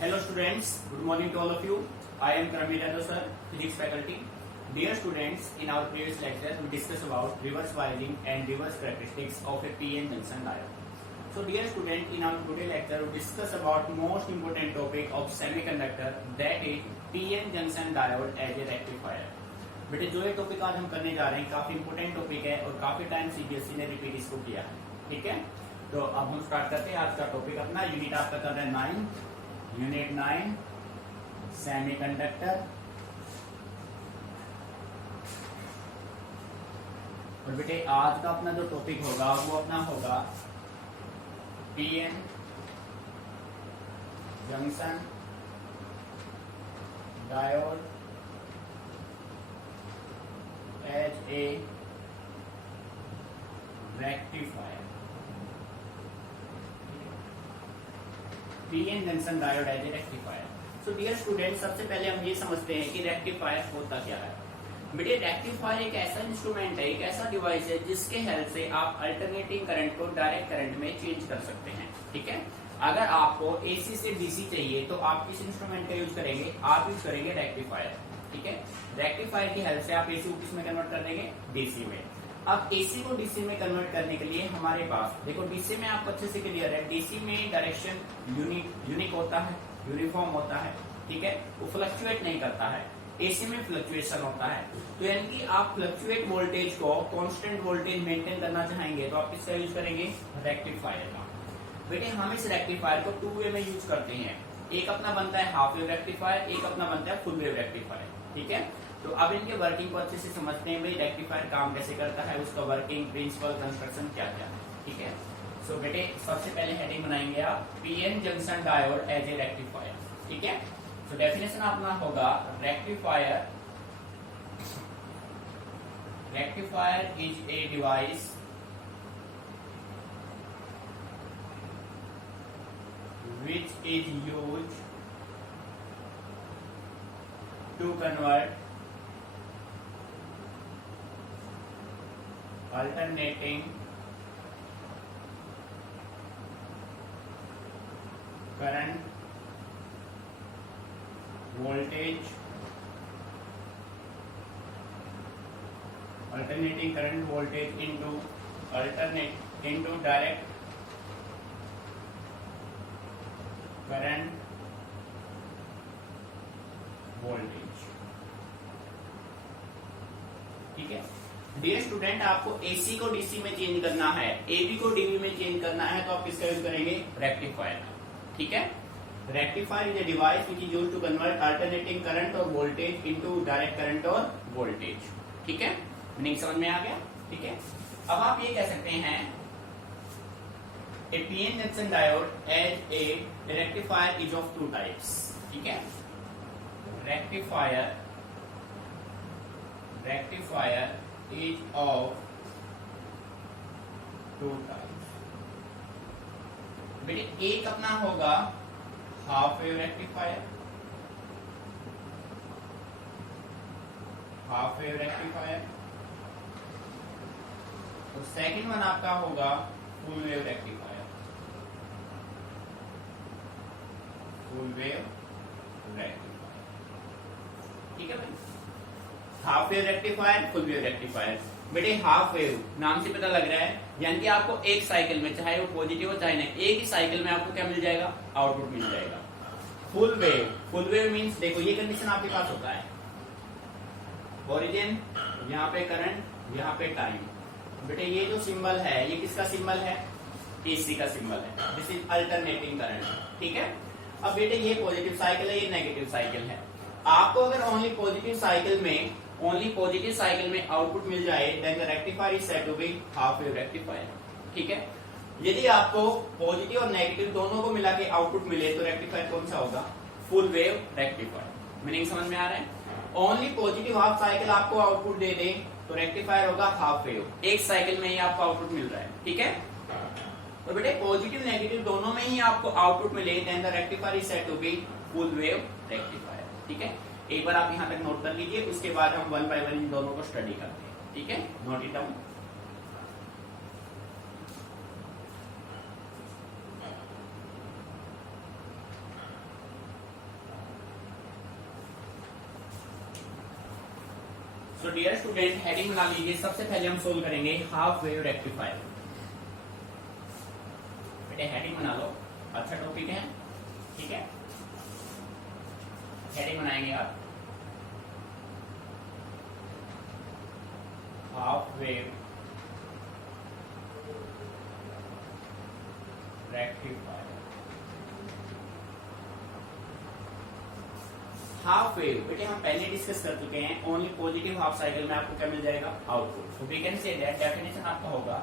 Hello students, good morning to all of you. I am Karamir Yadav sir, physics faculty. Dear students, in our previous lecture we discussed about reverse wiring and reverse characteristics of a PN junction diode. So dear student, in our today lecture we discuss about most important topic of semiconductor, that is PN junction diode as a rectifier. बेटे जो ये topic आज हम करने जा रहे हैं काफी इंपोर्टेंट टॉपिक है और काफी टाइम सीबीएसई ने रिपीट इसको किया है, ठीक है। तो अब हम स्टार्ट करते हैं आज का टॉपिक अपना। यूनिट आपका कर रहा है 9, यूनिट 9 सेमीकंडक्टर। और बेटे आज का अपना जो टॉपिक होगा वो अपना होगा PN junction diode as a rectifier. PN junction diode as a rectifier. So dear student, सबसे पहले हम ये समझते हैं कि रेक्टिफायर होता क्या है। बेटे रेक्टिफायर एक ऐसा इंस्ट्रूमेंट है, एक ऐसा डिवाइस है जिसके हेल्प से आप अल्टरनेटिंग करंट को डायरेक्ट करंट में चेंज कर सकते हैं, ठीक है। अगर आपको एसी से डीसी चाहिए तो आप किस इंस्ट्रूमेंट का यूज करेंगे? आप यूज करेंगे रेक्टिफायर, ठीक है। रेक्टिफायर की हेल्प से आप एसी को किस में कन्वर्ट कर देंगे? डीसी में। अब एसी को डीसी में कन्वर्ट करने के लिए हमारे पास देखो, डीसी में आपको अच्छे से क्लियर है, डीसी में डायरेक्शन यूनिक होता है, यूनिफॉर्म होता है, ठीक है, वो फ्लक्चुएट नहीं करता है। एसी में फ्लक्चुएशन होता है, तो यानी कि आप फ्लक्चुएट वोल्टेज को कांस्टेंट वोल्टेज मेंटेन करना चाहेंगे तो आप किसका यूज करेंगे? रेक्टिफायर का। बेटे हम इस रेक्टिफायर को 2 वे में यूज करते हैं। एक अपना बनता है हाफ वेव रेक्टिफायर, एक अपना बनता है फुल वेव रेक्टिफायर, ठीक है। तो अब इनके वर्किंग को अच्छे से समझते हैं, भाई रेक्टिफायर काम कैसे करता है, उसका वर्किंग प्रिंसिपल कंस्ट्रक्शन क्या क्या है, ठीक है। सो बेटे सबसे पहले हेडिंग बनाएंगे आप PN junction diode as a rectifier, ठीक है। सो डेफिनेशन अपना होगा rectifier is a device which is used to convert alternating current voltage into direct current voltage, ठीक है। डियर स्टूडेंट, आपको एसी को डीसी में चेंज करना है, एबी को डीबी में चेंज करना है तो आप किसका यूज करेंगे? रेक्टिफायर, ठीक है। Rectifier is a device which is used to convert alternating current और वोल्टेज इनटू डायरेक्ट करंट और वोल्टेज, ठीक है। मीनिंग समझ में आ गया, ठीक है। अब आप ये कह सकते हैं a PN junction diode as a rectifier is of 2 types, ठीक है। rectifier is of 2 types। बेटे एक अपना होगा हाफ वेव रेक्टिफायर, और सेकंड वन आपका होगा फुल वेव रेक्टिफायर, ठीक है भाई। Half wave rectifier, full wave rectifier. बेटे हाफ वेव नाम से पता लग रहा है, यानी कि आपको एक साइकिल में, चाहे वो पॉजिटिव हो चाहे नहीं, एक ही साइकिल में आपको क्या मिल जाएगा? आउटपुट मिल जाएगा। फुल वेव मींस देखो ये कंडीशन आपके पास होता है, ओरिजिन, यहाँ पे करंट, यहाँ पे टाइम। बेटे ये जो सिंबल है ये किसका सिंबल है? एसी का सिंबल है, दिस इज अल्टरनेटिंग करंट, ठीक है। अब बेटे ये पॉजिटिव साइकिल है, ये नेगेटिव साइकिल है। आपको अगर ओनली पॉजिटिव साइकिल में आउटपुट मिल जाए then the rectifier is said to be half wave rectifier, ठीक है। यदि आपको पॉजिटिव और नेगेटिव दोनों को मिला के आउटपुट मिले तो रेक्टिफायर कौन सा होगा? Full wave rectifier. मीनिंग समझ में आ रहा है? ओनली पॉजिटिव हाफ साइकिल आपको आउटपुट दे दे तो रेक्टिफायर होगा हाफ वेव, एक साइकिल में ही आपको आउटपुट मिल रहा है, ठीक है। तो बेटे पॉजिटिव नेगेटिव दोनों में ही आपको आउटपुट मिले then the rectifier is said to be full wave rectifier, ठीक है। एक बार आप यहां तक नोट कर लीजिए, उसके बाद हम 1 बाय 1 इन दोनों को स्टडी करते हैं, ठीक है। Note it down. So dear student, heading बना लीजिए। सबसे पहले हम सोल्व करेंगे हाफ वेव रेक्टिफायर। बेटे हेडिंग बना लो, अच्छा टॉपिक है, ठीक है। हेडिंग बनाएंगे आप, half wave rectifier. Half wave बेटे हम पहले डिस्कस कर चुके हैं। ओनली पॉजिटिव हाफ साइकिल में आपको क्या मिल जाएगा? Output. So we can say that definition आपका होगा,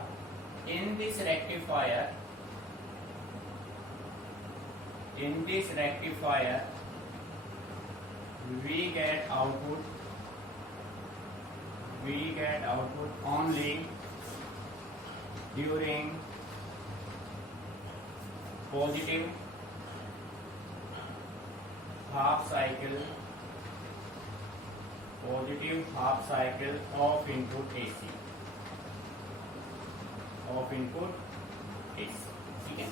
in this rectifier we get output only during positive half cycle of input AC, ठीक है।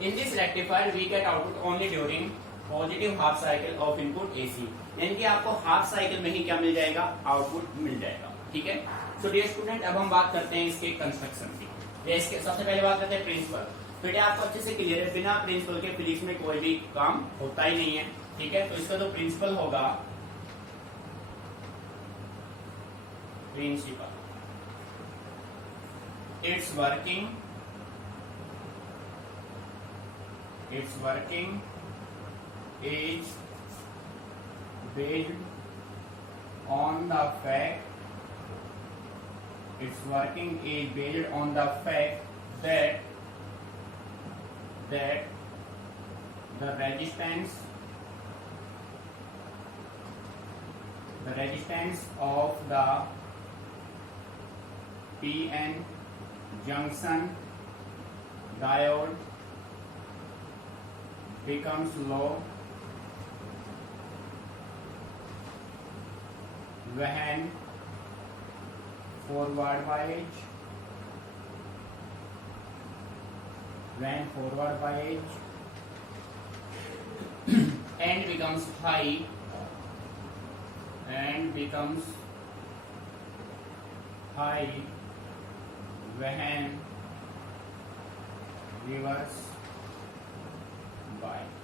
In this rectifier we get output only during positive half cycle of input AC, यानी कि आपको half cycle में ही क्या मिल जाएगा? आउटपुट मिल जाएगा, ठीक है। सो डियर स्टूडेंट, अब हम बात करते हैं इसके कंस्ट्रक्शन की। ये इसके सबसे पहले बात करते हैं प्रिंसिपल। बेटे आपको अच्छे से क्लियर है, बिना प्रिंसिपल के फिजिक्स में कोई भी काम होता ही नहीं है, ठीक है। तो इसका जो प्रिंसिपल होगा, principle, its working is based on the fact that the resistance of the PN junction diode becomes low when forward bias and becomes high when reverse bias।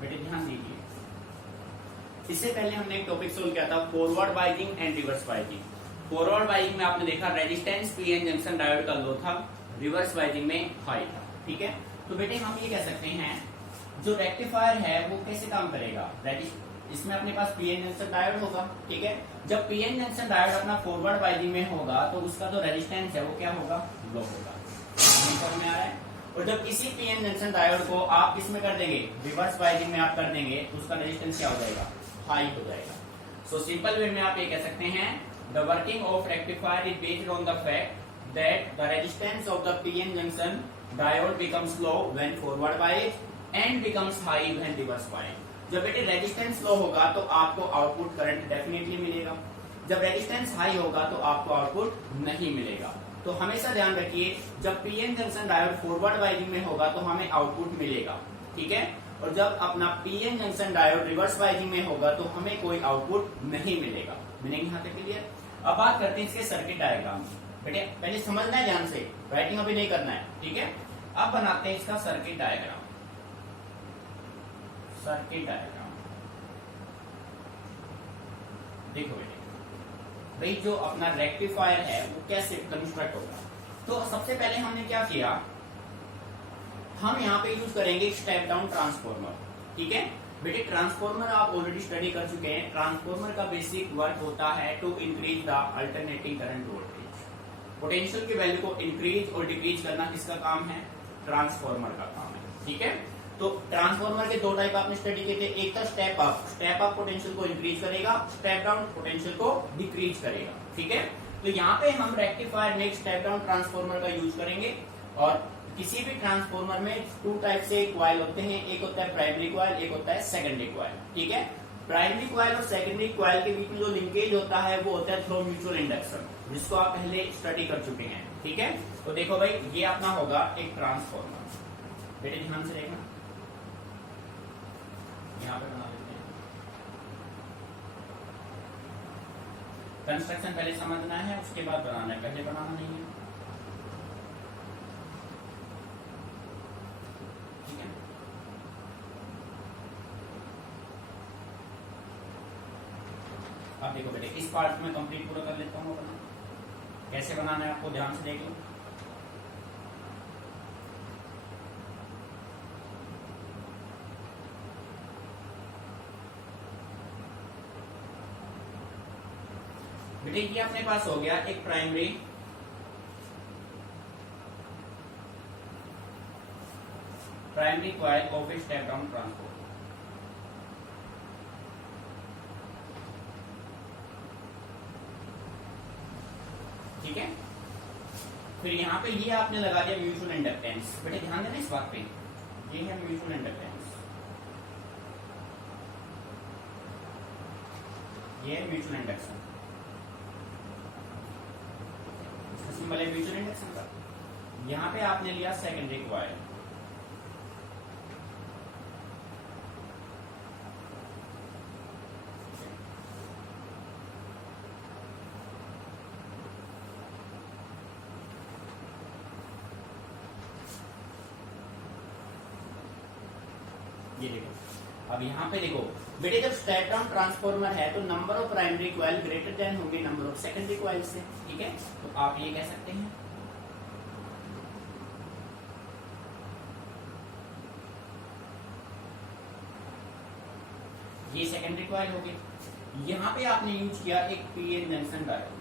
बेटे ध्यान दीजिए, इससे पहले हमने एक टॉपिक सोल्व किया था, फॉरवर्ड बाइजिंग एंड रिवर्स बाइजिंग। फॉरवर्ड बाइजिंग में आपने देखा रेजिस्टेंस पीएन जंक्शन डायोड का लो था, रिवर्स बाइजिंग में हाई था, ठीक है। तो बेटे हम ये कह सकते हैं, जो रेक्टिफायर है वो कैसे काम करेगा? इसमें अपने पास पीएन जंक्शन डायोड होगा, ठीक है। जब पीएन जंक्शन डायोड अपना फॉरवर्ड बाइजिंग में होगा तो उसका जो रेजिस्टेंस है वो क्या होगा? लो होगा, समझ में आ रहा है। और जब इसी पीएन जंक्शन डायोड को आप किसमें कर देंगे? रिवर्स बाइजिंग में आप कर देंगे, तो उसका रेजिस्टेंस क्या हो जाएगा? हाई हो जाएगा। सो सिंपल वे में आप ये कह सकते हैं, the working of rectifier is based on the fact that the resistance of the PN junction diode becomes low when forward bias and becomes high when reverse bias. जब बेटे resistance लो होगा तो आपको आउटपुट करंट डेफिनेटली मिलेगा, जब resistance high होगा तो आपको आउटपुट नहीं मिलेगा। तो हमेशा ध्यान रखिए, जब पीएन जंक्शन डायोड फॉरवर्ड बाइजिंग में होगा तो हमें आउटपुट मिलेगा, ठीक है। और जब अपना पीएन जंक्शन डायोड रिवर्स बाइजिंग में होगा तो हमें कोई आउटपुट नहीं मिलेगा। मीनिंग यहाँ तक क्लियर? अब बात करते हैं इसके सर्किट डायग्राम। बेटे पहले समझना है ध्यान से, राइटिंग अभी नहीं करना है, ठीक है। अब बनाते हैं इसका सर्किट डायग्राम। देखो बेटे, भाई जो अपना रेक्टिफायर है वो कैसे कंस्ट्रक्ट होगा? तो सबसे पहले हमने क्या किया, हम यहाँ पे यूज करेंगे स्टेप डाउन ट्रांसफॉर्मर, ठीक है। बेटे ट्रांसफॉर्मर आप ऑलरेडी स्टडी कर चुके हैं। ट्रांसफॉर्मर का बेसिक वर्क होता है to increase the alternating current voltage. Potential की वैल्यू को इंक्रीज और डिक्रीज करना किसका काम है? ट्रांसफॉर्मर का काम है, ठीक है। तो ट्रांसफॉर्मर के दो टाइप आपने स्टडी किए थे, एक था स्टेप अप पोटेंशियल को इंक्रीज करेगा, स्टेप डाउन पोटेंशियल को डिक्रीज करेगा, ठीक है। तो यहाँ पे हम रेक्टिफायर में स्टेप डाउन ट्रांसफॉर्मर का यूज करेंगे। और किसी भी ट्रांसफॉर्मर में टू टाइप से कॉइल होते हैं, एक होता है प्राइमरी कॉइल, एक होता है सेकेंडरी कॉइल, ठीक है। प्राइमरी कॉइल और सेकेंडरी कॉइल के बीच में जो लिंकेज होता है वो होता है थ्रू म्यूचुअल इंडक्शन, जिसको आप पहले स्टडी कर चुके हैं, ठीक है। तो देखो भाई, ये अपना होगा एक ट्रांसफॉर्मर। बेटे ध्यान से देखना, यहाँ पे बना देते हैं। कंस्ट्रक्शन पहले समझना है, उसके बाद बनाना है, पहले बनाना नहीं है। ठीक है, अब देखो बेटे इस पार्ट में कंप्लीट पूरा कर लेता हूँ अपना। कैसे बनाना है आपको ध्यान से देख लो। बेटे ये अपने पास हो गया एक primary coil of a step down transformer. ठीक है, फिर यहाँ पे ये आपने लगा दिया म्यूचुअल इंडक्टेंस। बेटे ध्यान देना इस बात पे, ये है म्यूचुअल इंडक्टेंस, ये है म्यूचुअल इंडक्शन, सिंबल है म्यूचुअल इंडक्शन का। यहाँ पे आपने लिया सेकेंडरी कॉइल, ये देखो। अब यहाँ पे देखो बेटे जब स्टेप डाउन ट्रांसफॉर्मर है तो number of primary coil greater than होंगे नंबर ऑफ सेकेंडरी कॉइल से। ठीक है, तो आप ये कह सकते हैं ये सेकेंडरी कॉइल हो गई। यहाँ पे आपने यूज किया एक पीएन जंक्शन डायोड,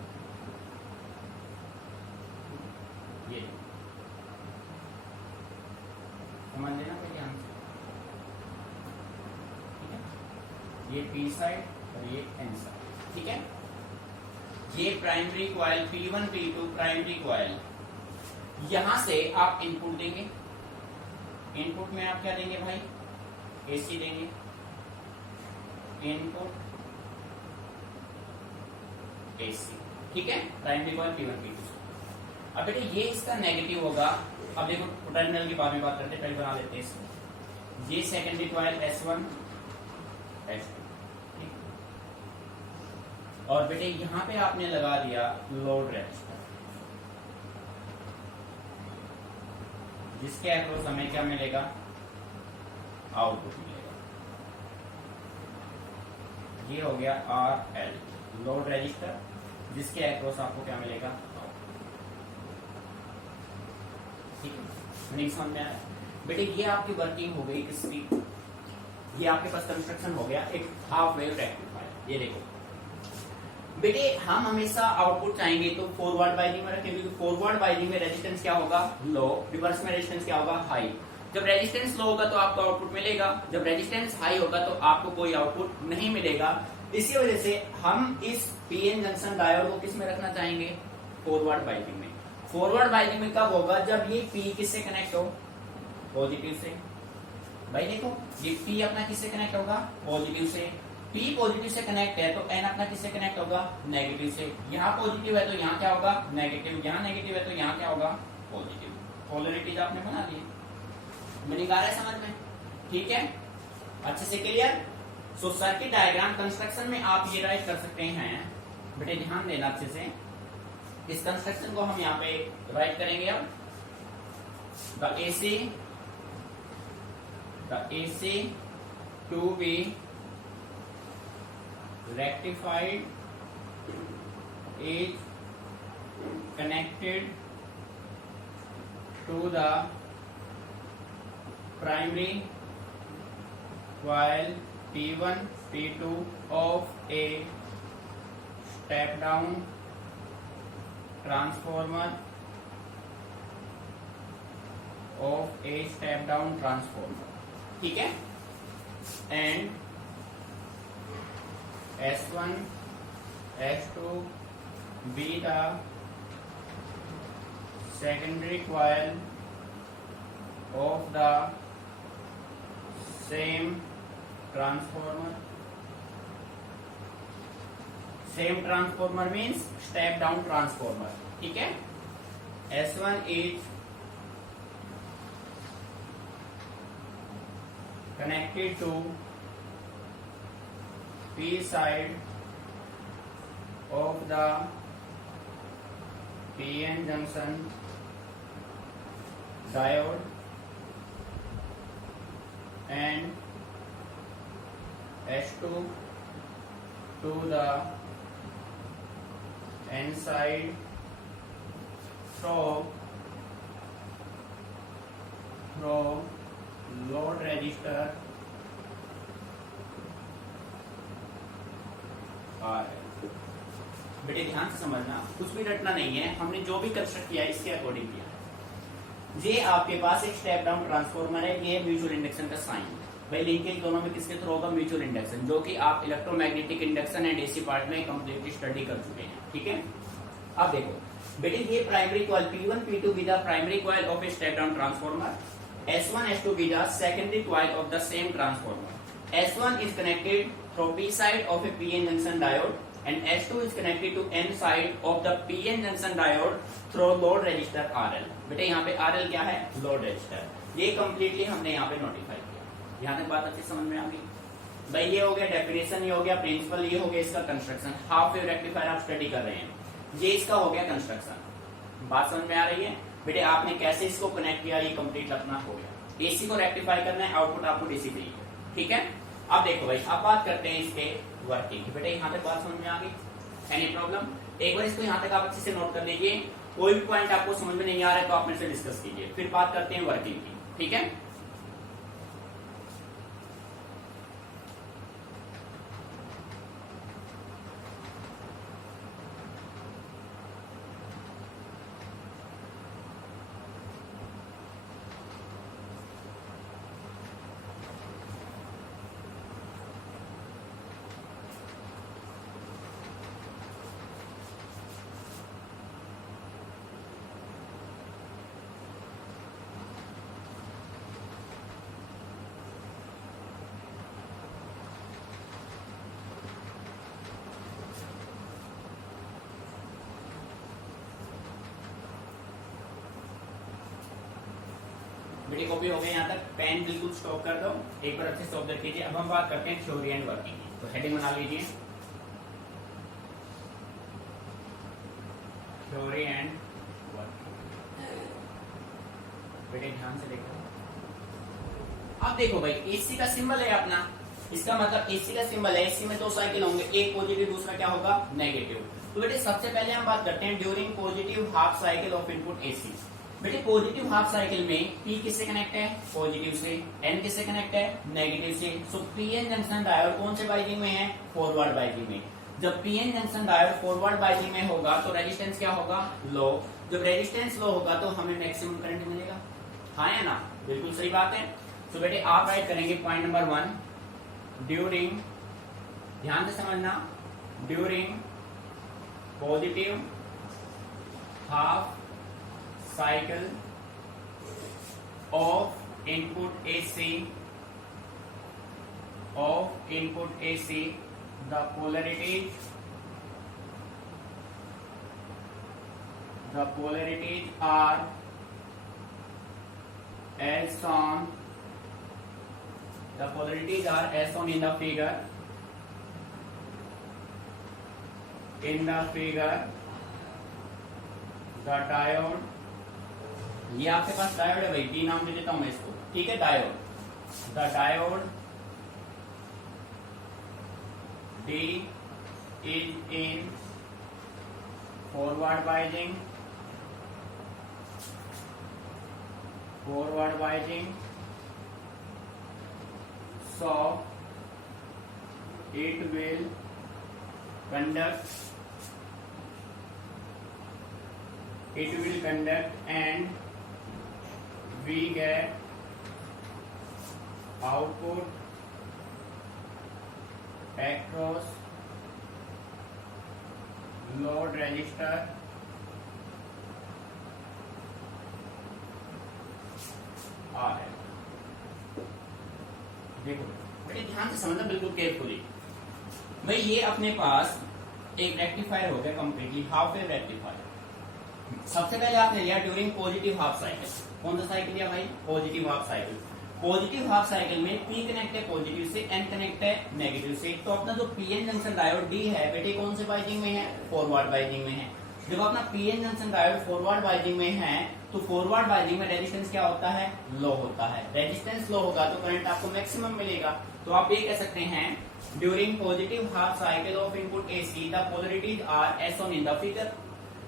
ये समझ लेना भाई ध्यान से। ये पी साइड और ये एन साइड। ठीक है, ये primary coil P1 P2 primary coil. यहां से आप इनपुट देंगे, इनपुट में आप क्या देंगे भाई, एसी देंगे, इनपुट एसी। ठीक है, प्राइमरी कॉइल P1 P2। अब बेटे ये इसका नेगेटिव होगा। अब देखो टर्मिनल के बारे में बात करते हैं, पहले बना लेते हैं इसको। ये सेकेंडरी कॉइल S1 S2। और बेटे यहां पे आपने लगा दिया लोड रेजिस्टर, जिसके अक्रॉस हमें क्या मिलेगा, आउटपुट मिलेगा। ये हो गया RL लोड रेजिस्टर, जिसके अक्रॉस आपको क्या मिलेगा, ठीक है। नहीं समझ में आया बेटे, ये आपकी वर्किंग हो गई किसकी, ये आपके पास कंस्ट्रक्शन हो गया एक हाफ वेव रेक्टिफायर। ये देखो बेटे हम हमेशा आउटपुट चाहेंगे तो फॉरवर्ड बाइजिंग में रखेंगे, क्योंकि फॉरवर्ड बाइजिंग में रेजिस्टेंस क्या होगा, लो, रिवर्स में रेजिस्टेंस क्या होगा, हाई। जब रेजिस्टेंस लो होगा तो आपको आउटपुट मिलेगा, जब रेजिस्टेंस हाई होगा तो आपको कोई आउटपुट नहीं मिलेगा। इसी वजह से हम इस पीएन जंक्शन डायोड को किस में रखना चाहेंगे, फॉरवर्ड बाइजिंग में। फॉरवर्ड बाइजिंग में कब होगा, जब ये पी किससे कनेक्ट हो, पॉजिटिव से। भाई देखो ये पी अपना किससे कनेक्ट होगा, पॉजिटिव से। P पॉजिटिव से कनेक्ट है तो N अपना किससे कनेक्ट होगा, नेगेटिव से। यहाँ पॉजिटिव है तो यहाँ क्या होगा, नेगेटिव। यहाँ नेगेटिव है तो यहाँ क्या होगा, पॉजिटिव। पोलरिटीज आपने बना दी, मेरी गा रहा है समझ में, ठीक है, अच्छे से क्लियर। सो सर्किट डायग्राम कंस्ट्रक्शन में आप ये राइट कर सकते हैं। बेटे ध्यान देना अच्छे से, इस कंस्ट्रक्शन को हम यहाँ पे राइट करेंगे। अब the AC to be rectified is connected to the primary coil P1 P2 of a step down transformer ठीक है, and S1 S2 be the secondary coil of the same transformer. Same transformer means step down transformer, ठीक है। S1 is connected to P side of the PN junction diode and S2 to the N side from load register R। बेटे ध्यान से समझना, कुछ भी रटना नहीं है, हमने जो भी कंस्ट्रक्ट किया है इसके अकॉर्डिंग किया है। ये आपके पास एक स्टेप डाउन ट्रांसफॉर्मर है, ये म्यूचुअल इंडक्शन का साइन है भाई। लिंकेज दोनों में किसके थ्रू होगा? म्यूचुअल इंडक्शन, जो कि आप electromagnetic induction and AC part में कंप्लीटली स्टडी कर चुके हैं। ठीक है, अब देखो बेटे, ये primary coil P1 P2 with the primary coil of a step down transformer, S1 S2 with the secondary coil of the same transformer. S1 is connected through P side of a PN junction diode and S2 is connected to N side of the PN junction diode through load resistor RL। बेटे यहाँ पे RL क्या है? Load resistor. ये completely हमने यहाँ पे notify किया। यहाँ तक बात अच्छी समझ में आ गई भाई। ये हो गया डेफिनेशन, ये हो गया प्रिंसिपल, ये हो गया इसका कंस्ट्रक्शन। हाफ वेव रेक्टिफायर आप स्टडी कर रहे हैं, ये इसका हो गया कंस्ट्रक्शन। बात समझ में आ रही है बेटे? आपने कैसे इसको कनेक्ट किया, ये कंप्लीट अपना हो गया। एसी को रेक्टिफाई करना है, आउटपुट आपको डीसी चाहिए। ठीक है, अब देखो भाई, अब बात करते हैं इसके वर्किंग की। बेटे यहाँ तक बात समझ में आ गई? Any problem? एक बार इसको यहाँ तक आप अच्छे से नोट कर लीजिए। कोई भी पॉइंट आपको समझ में नहीं आ रहा है तो आप मेरे से डिस्कस कीजिए, फिर बात करते हैं वर्किंग की। ठीक है, बेटे कॉपी हो गई यहाँ तक, पेन बिल्कुल स्टॉप कर दो, एक बार अच्छे से ऑब्जर्व कीजिए। अब हम बात करते हैं थ्योरी एंड वर्किंग की। तो हेडिंग बना लीजिए, थ्योरी एंड वर्किंग। बेटे ध्यान से देखो, अब देखो भाई, एसी का सिंबल है अपना, इसका मतलब एसी का सिंबल है, एसी में दो साइकिल होंगे, एक पॉजिटिव दूसरा क्या होगा? नेगेटिव। तो बेटे सबसे पहले हम बात करते हैं during positive half cycle of input AC. बेटे पॉजिटिव हाफ साइकिल में P किससे कनेक्ट है? पॉजिटिव से। N किससे कनेक्ट है? नेगेटिव से। सो PN जंक्शन डायोड कौन से बाइजिंग में है? फॉरवर्ड बाइजिंग में। जब PN जंक्शन डायोड फॉरवर्ड बाइजिंग में होगा तो रेजिस्टेंस क्या होगा? लो। जब रेजिस्टेंस लो होगा तो हमें मैक्सिमम करंट मिलेगा। हाँ या ना? बिल्कुल सही बात है। तो बेटे आप राइट करेंगे पॉइंट नंबर 1, ड्यूरिंग, ध्यान से समझना, during positive half cycle of input AC the polarities are as shown in the figure the diode, ये आपके पास डायोड है भाई, डी नाम दे देता हूं मैं इसको। ठीक है, diode, the diode D is in forward biasing, so it will conduct and we get output across load resistor RL। देखो बेटे ध्यान से समझना बिल्कुल केयरफुली भाई। ये अपने पास एक रेक्टिफायर हो गया कंप्लीटली, हाफ वेव रेक्टिफायर। सबसे पहले आपने लिया ड्यूरिंग पॉजिटिव हाफ साइकिल। कौन सा साइकिल लिया भाई? Positive half cycle. Positive half cycle में पी कनेक्ट है पॉजिटिव से, एन कनेक्ट है नेगेटिव से। तो अपना जो पीएन जंक्शन डायोड डी है बेटे कौन से बाइजिंग में है, फॉरवर्ड बाइजिंग में है। जब अपना पीएन जंक्शन डायोड फॉरवर्ड बाइजिंग में है तो फॉरवर्ड बाइजिंग में रेजिस्टेंस क्या होता है, लो होता है। रेजिस्टेंस लो होगा तो करंट आपको मैक्सिमम मिलेगा। तो आप ये कह सकते हैं during positive half cycle of input AC the polarities are as shown in the figure.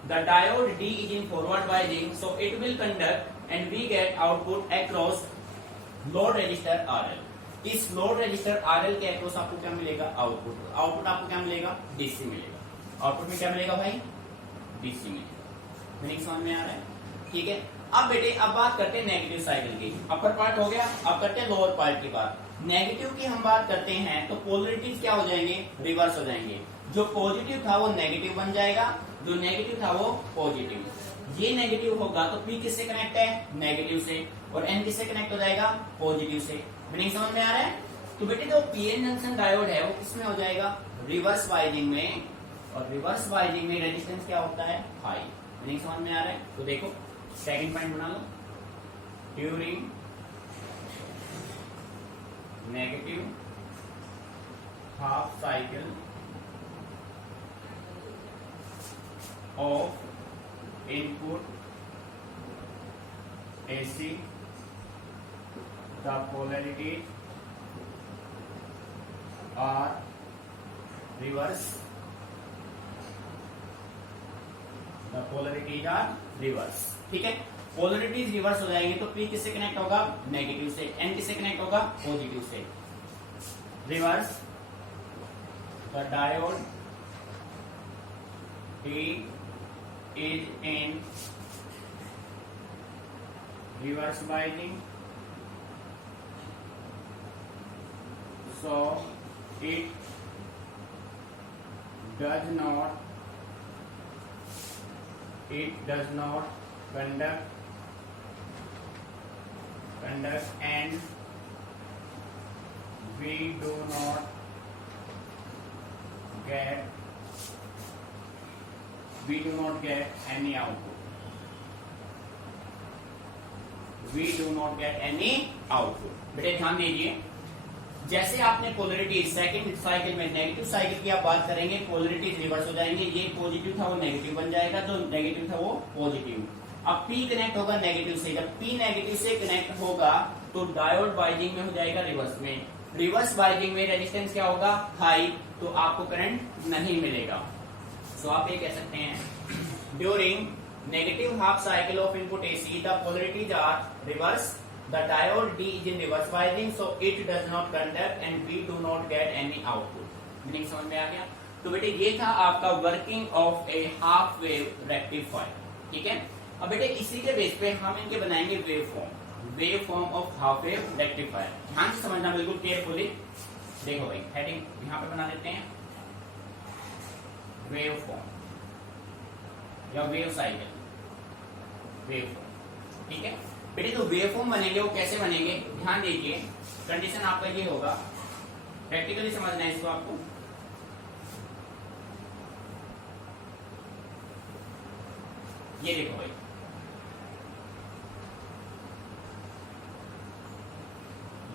The diode D is in forward biasing, so it will conduct and we get output across load resistor RL. इस load register RL के across आपको क्या मिलेगा, output. Output आपको क्या मिलेगा, DC मिलेगा। Output में क्या मिलेगा भाई, डीसी मिलेगा। मेरी समझ में आ रहा है, ठीक है। अब बेटे अब बात करते हैं नेगेटिव साइकिल की। अपर पार्ट हो गया, अब करते हैं लोअर पार्ट की बात। नेगेटिव की हम बात करते हैं तो पोलरिटीज क्या हो जाएंगे, रिवर्स हो जाएंगे। जो पॉजिटिव था वो नेगेटिव बन जाएगा, जो नेगेटिव था वो पॉजिटिव। ये नेगेटिव होगा तो पी किससे कनेक्ट है, नेगेटिव से, और एन किससे कनेक्ट हो जाएगा, पॉजिटिव से। मीनिंग समझ में आ रहा है। तो बेटे जो पीएन जंक्शन डायोड है वो किसमें हो जाएगा, रिवर्स बाइजिंग में, और रिवर्स बाइजिंग में रेजिस्टेंस क्या होता है, हाई। मीनिंग समझ में आ रहा है। तो देखो सेकंड पॉइंट बना लो, during negative half cycle of input AC, the polarities are reverse. The polarities are reverse. ठीक है, पोलरिटीज रिवर्स हो जाएंगे तो P किससे कनेक्ट होगा, नेगेटिव से, N किससे कनेक्ट होगा, पॉजिटिव से। Reverse the diode D is in reverse biasing, so it does not conduct and we do not get any output. We do not get any output. बेटे ध्यान दीजिए, जैसे आपने पोलरिटी सेकंड साइकिल में, negative cycle की आप बात करेंगे, पोलरिटी रिवर्स हो जाएंगे। ये पॉजिटिव था वो नेगेटिव बन जाएगा, जो नेगेटिव था वो पॉजिटिव। अब P कनेक्ट होगा नेगेटिव से, जब P नेगेटिव से कनेक्ट होगा तो डायोड बाइजिंग में हो जाएगा रिवर्स में। रिवर्स बाइजिंग में रेजिस्टेंस क्या होगा, हाई, तो आपको करंट नहीं मिलेगा। सो आप ये कह सकते हैं during negative half cycle of input AC the polarities are reverse, the diode D is in reverse biasing, so it does not conduct and we do not get any output. Meaning समझ में आ गया। तो बेटे ये था आपका working of A half wave rectifier, ठीक है। अब बेटे इसी के बेस पे हम इनके बनाएंगे wave form of half wave rectifier. ध्यान से समझना बिल्कुल केयरफुली। देखो भाई हेडिंग यहाँ पे बना देते हैं, वेव फॉर्म या वेव साइकिल, वेव फॉर्म, ठीक है। बेटे जो वेव फॉर्म बनेंगे वो कैसे बनेंगे, ध्यान दीजिए। कंडीशन आपका ये होगा, प्रैक्टिकली समझना है इसको आपको। ये देखो भाई,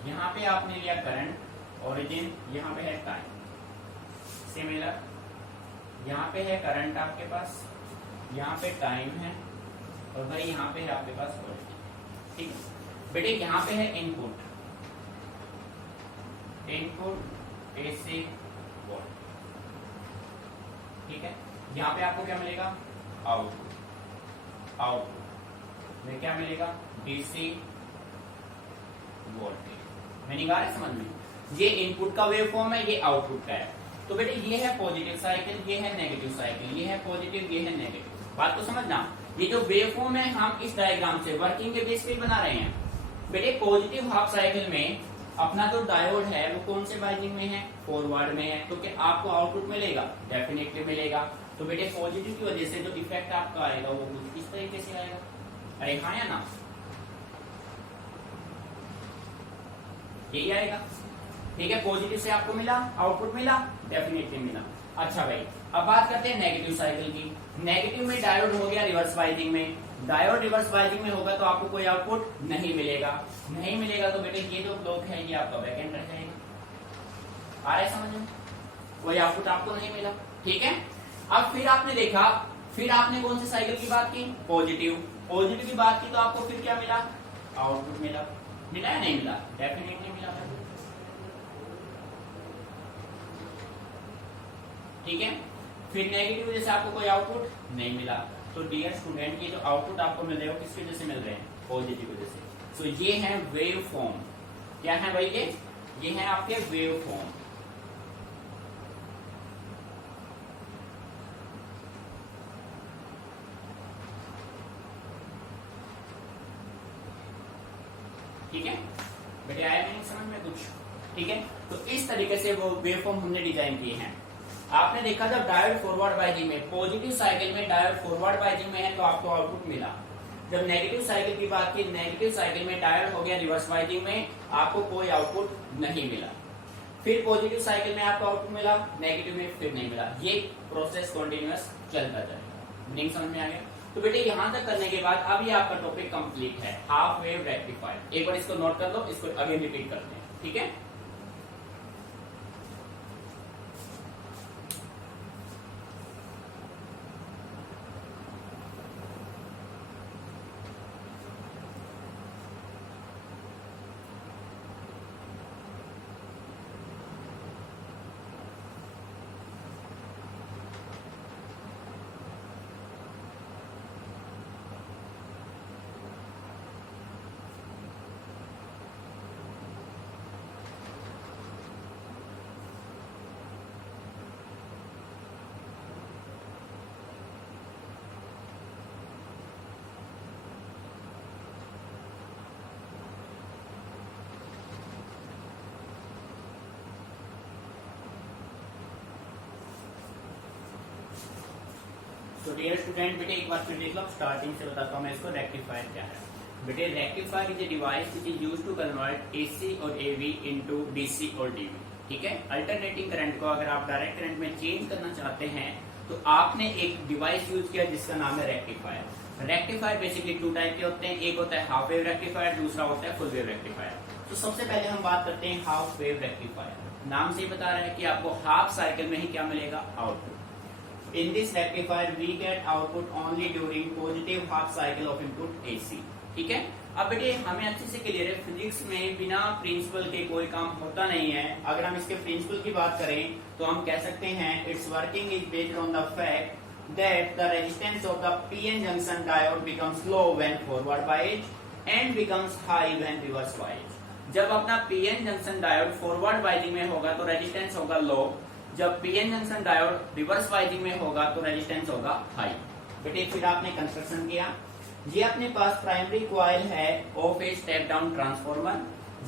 यहां पे आपने लिया करंट, ओरिजिन, यहां पे है टाइम। सिमिलर यहां पे है करंट आपके पास, यहां पे टाइम है, और भाई यहां पे है आपके पास वोल्टेज, ठीक है। बेटे यहां पे है इनपुट AC वोल्ट, ठीक है। यहां पे आपको क्या मिलेगा, आउटपुट में क्या मिलेगा, DC वोल्टेज। मीनिंग आ रहा है समझ में। ये इनपुट का वेव फॉर्म है, ये आउटपुट का है। तो बेटे ये है पॉजिटिव साइकिल, ये है नेगेटिव साइकिल, ये है पॉजिटिव, ये है नेगेटिव। बात को समझना। ये जो वेव फॉर्म है हम इस डायग्राम से वर्किंग के बेस पे बना रहे हैं। बेटे पॉजिटिव हाफ साइकिल में अपना जो डायोड है वो कौन से बाइजिंग में है, फॉरवर्ड में है, तो क्या आपको आउटपुट मिलेगा, डेफिनेटली मिलेगा। तो बेटे पॉजिटिव की वजह से जो इफेक्ट आपका आएगा वो कुछ इस तरीके से आएगा। अरे हाँ या ना, यही आएगा, ठीक है। पॉजिटिव से आपको मिला, आउटपुट मिला, डेफिनेटली मिला। अच्छा भाई अब बात करते हैं नेगेटिव साइकिल की। नेगेटिव में डायोड हो गया रिवर्स बाइजिंग में, डायोड रिवर्स बायजिंग में होगा तो आपको कोई आउटपुट नहीं मिलेगा। नहीं मिलेगा तो बेटे ये जो ब्लॉक है ये आपका वैकेंट रह जाएगा। आ रहा है समझ में? कोई आउटपुट आपको नहीं मिला, ठीक है। अब फिर आपने देखा, फिर आपने कौन सी साइकिल की बात की? पॉजिटिव। पॉजिटिव की बात की तो आपको फिर क्या मिला? आउटपुट मिला। मिला या नहीं मिला? डेफिनेटली मिला, ठीक है। फिर नेगेटिव वजह से आपको कोई आउटपुट नहीं मिला। तो डियर स्टूडेंट, ये जो आउटपुट आपको मिल रहे हो किस वजह से मिल रहे हैं? पॉजिटिव वजह से। सो ये है वेव फॉर्म। क्या है भाई? ये है आपके वेव फॉर्म। ठीक है बेटे, आया नहीं समझ में कुछ? ठीक है, तो इस तरीके से वो वेव फॉर्म हमने डिजाइन किए हैं। आपने देखा जब डायोड फॉरवर्ड बायजिंग में, पॉजिटिव साइकिल में डायोड फॉरवर्ड बायजिंग में है तो आपको आउटपुट मिला। जब नेगेटिव साइकिल की बात की, नेगेटिव साइकिल में डायोड हो गया रिवर्स बायजिंग में, आपको कोई आउटपुट नहीं मिला। फिर पॉजिटिव साइकिल में आपको आउटपुट मिला, नेगेटिव में फिर नहीं मिला। ये प्रोसेस कंटिन्यूअस चलता जाएगा। मीनिंग समझ में आ गया? तो बेटे यहां तक करने के बाद अब ये आपका टॉपिक कंप्लीट है, हाफ वेव रेक्टिफायर। एक बार इसको नोट कर लो, इसको अगेन रिपीट करते हैं, ठीक है। तो डियर स्टूडेंट, बेटे एक बार फिर देख लो, स्टार्टिंग से बताता हूँ मैं इसको। रेक्टिफायर क्या है? बेटे rectifier is a device which is used to convert AC और एवी इनटू डीसी और डीवी, ठीक है। अल्टरनेटिंग करंट को अगर आप डायरेक्ट करंट में चेंज करना चाहते हैं तो आपने एक डिवाइस यूज किया जिसका नाम है rectifier. Rectifier basically two type के होते हैं, एक होता है हाफ वेव रेक्टिफायर, दूसरा होता है फुल वेव रेक्टिफायर। तो सबसे पहले हम बात करते हैं हाफ वेव रेक्टिफायर। नाम से ही बता रहा है कि आपको हाफ साइकिल में ही क्या मिलेगा? Output. In this rectifier we get output only during positive half cycle of input AC, ठीक है। अब बेटे हमें अच्छे से क्लियर है, फिजिक्स में बिना प्रिंसिपल के कोई काम होता नहीं है। अगर हम इसके प्रिंसिपल की बात करें तो हम कह सकते हैं it's working is based on the fact that the resistance of the PN junction diode becomes low when forward biased and becomes high when reverse biased. जब अपना PN junction diode forward biasing में होगा तो resistance होगा लो, जब PN junction diode reverse biasing में होगा तो रेजिस्टेंस होगा हाई। बेटे फिर आपने कंस्ट्रक्शन किया, ये अपने पास प्राइमरी कॉइल है of a step down transformer,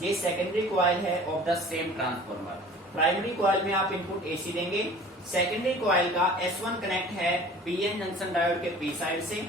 ये सेकेंडरी कॉइल है of the same transformer. Primary coil में आप इनपुट एसी देंगे, सेकेंडरी कॉइल का S1 कनेक्ट है पीएन जंक्शन डायोड के पी साइड से,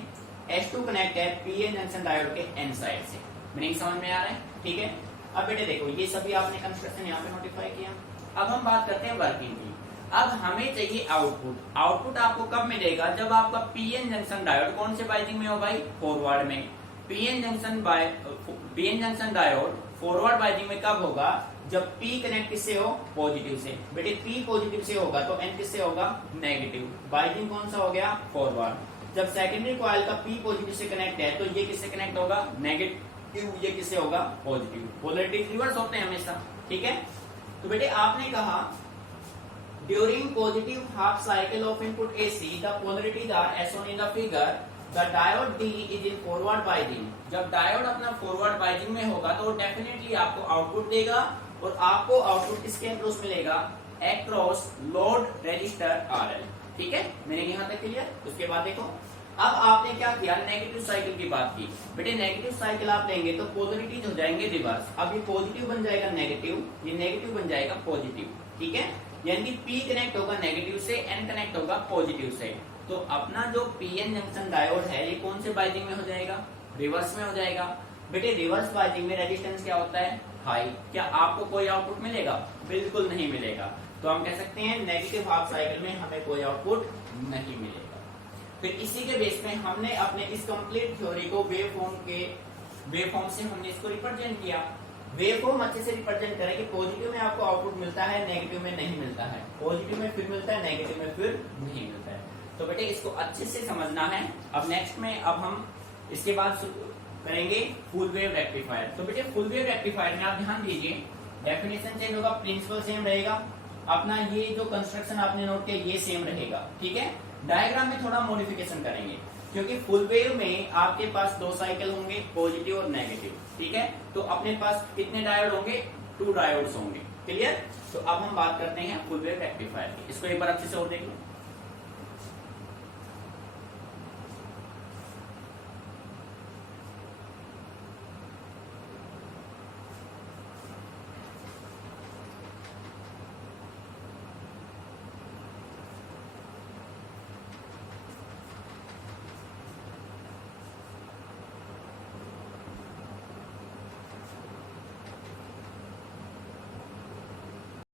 S2 कनेक्ट है पीएन जंक्शन डायोड के एन साइड से। मीनिंग समझ में आ रहा है? ठीक है। अब बेटे देखो ये सभी आपने कंस्ट्रक्शन यहाँ पे नोटिफाई किया। अब हम बात करते हैं वर्किंग की। अब हमें चाहिए आउटपुट। आउटपुट आपको कब मिलेगा? जब आपका पीएन जंक्शन डायोड कौन से बायजिंग में हो भाई? फॉरवर्ड में। PN junction diode forward biasing में कब होगा? जब पी कनेक्ट किससे हो? पॉजिटिव से। बेटे पी पॉजिटिव से होगा तो एन किससे होगा? नेगेटिव। बायजिंग कौन सा हो गया? फॉरवर्ड। जब सेकेंडरी कॉइल का पी पॉजिटिव से कनेक्ट है तो ये किससे कनेक्ट होगा? नेगेटिव। ये किससे होगा? पॉजिटिव। पोलैरिटी रिवर्स होते हैं हमेशा, ठीक है। तो बेटे आपने कहा during positive half cycle of input AC the polarities are as shown in the figure. The diode D is in forward biasing. जब डायोड अपना फॉरवर्ड बायजिंग में होगा तो डेफिनेटली आपको आउटपुट देगा और आपको आउटपुट किसके अक्रॉस मिलेगा? अक्रॉस लोड रेजिस्टर RL, ठीक है। मैंने यहाँ तक क्लियर। उसके बाद देखो अब आपने क्या किया? नेगेटिव साइकिल की बात की। बेटे नेगेटिव साइकिल आप लेंगे तो पोलरिटीज हो जाएंगे रिवर्स। अब ये पॉजिटिव बन जाएगा नेगेटिव, ये नेगेटिव बन जाएगा पॉजिटिव, ठीक है। यानी कि P कनेक्ट होगा नेगेटिव से, N कनेक्ट होगा पॉजिटिव से। तो अपना जो पीएन जंक्शन डायोड है ये कौन से बायजिंग में हो जाएगा? रिवर्स में हो जाएगा। बेटे रिवर्स बायजिंग में रेजिस्टेंस क्या होता है? हाई। क्या आपको कोई आउटपुट मिलेगा? बिल्कुल नहीं मिलेगा। तो हम कह सकते हैं नेगेटिव हाफ साइकिल में हमें कोई आउटपुट नहीं मिलेगा। फिर इसी के बेस में हमने अपने इस कंप्लीट थ्योरी को वेव फॉर्म से हमने इसको रिप्रेजेंट किया। वेव फॉर्म अच्छे से रिप्रेजेंट करें कि पॉजिटिव में आपको आउटपुट मिलता है, नेगेटिव में नहीं मिलता है, पॉजिटिव में फिर मिलता है, नेगेटिव में फिर नहीं मिलता है। तो बेटे इसको अच्छे से समझना है। अब नेक्स्ट में अब हम इसके बाद करेंगे फुल वेव रेक्टिफायर। तो बेटे फुल वेव रेक्टिफायर में आप ध्यान दीजिए, डेफिनेशन चेंज होगा, प्रिंसिपल सेम रहेगा, अपना ये जो कंस्ट्रक्शन आपने नोट किया ये सेम रहेगा, ठीक है। डायग्राम में थोड़ा मॉडिफिकेशन करेंगे, क्योंकि फुल वेव में आपके पास 2 साइकिल होंगे, पॉजिटिव और नेगेटिव, ठीक है। तो अपने पास कितने डायोड होंगे, 2 डायोड्स होंगे, क्लियर। तो अब हम बात करते हैं फुल वेव रेक्टिफायर की। इसको एक बार अच्छे से और देख लो।